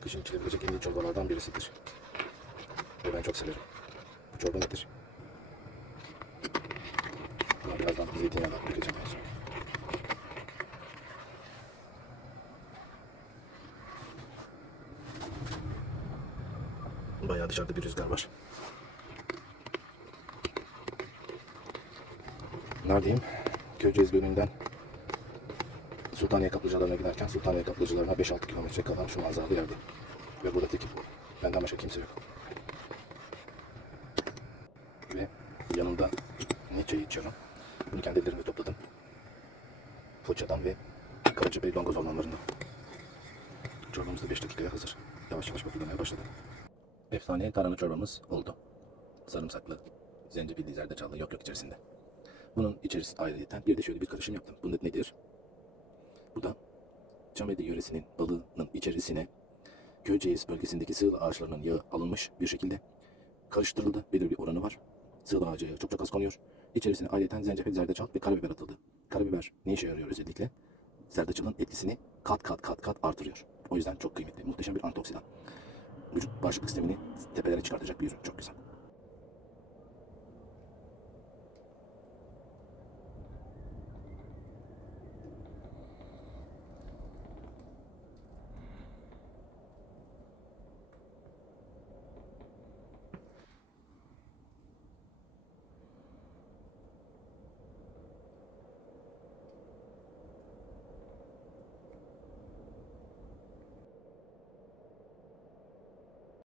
kışın içilebilecek en iyi çorbalardan birisidir. Ve ben çok severim. Bu çorba nedir? Buna birazdan zeytinyağına dökeceğim en son. Bayağı dışarıda bir rüzgar var. Neredeyim? Köyceğiz Gölü'nden Sultaniye Kaplıcalarına giderken Sultaniye Kaplıcalarına 5-6 kilometre kalan şu manzaralı yerde. Ve burada tekim. Benden başka kimse yok. Ve yanımda ne çayı içiyorum. Bunu kendi ellerimle topladım. Foça'dan ve Karacabey Longoz ormanlarından. Çorbamız da 5 dakikaya hazır. Yavaş yavaş bakılmaya başladı. Efsane tarhana çorbamız oldu. Sarımsaklı, zencefilli, zerdeçallı yok yok içerisinde. Bunun içerisi ayrıyeten bir de şöyle bir karışım yaptım. Bu nedir? Çamedi yöresinin balığının içerisine Köyceğiz bölgesindeki sığla ağaçlarının yağı alınmış bir şekilde karıştırıldı. Belirli bir oranı var. Sığla ağacı çok çok az konuyor. İçerisine ayrıyeten zencefil, zerdeçal ve karabiber atıldı. Karabiber ne işe yarıyor özellikle? Zerdeçalın etkisini kat kat kat kat artırıyor. O yüzden çok kıymetli. Muhteşem bir antioksidan. Vücut bağışıklık sistemini tepelere çıkartacak bir ürün. Çok güzel.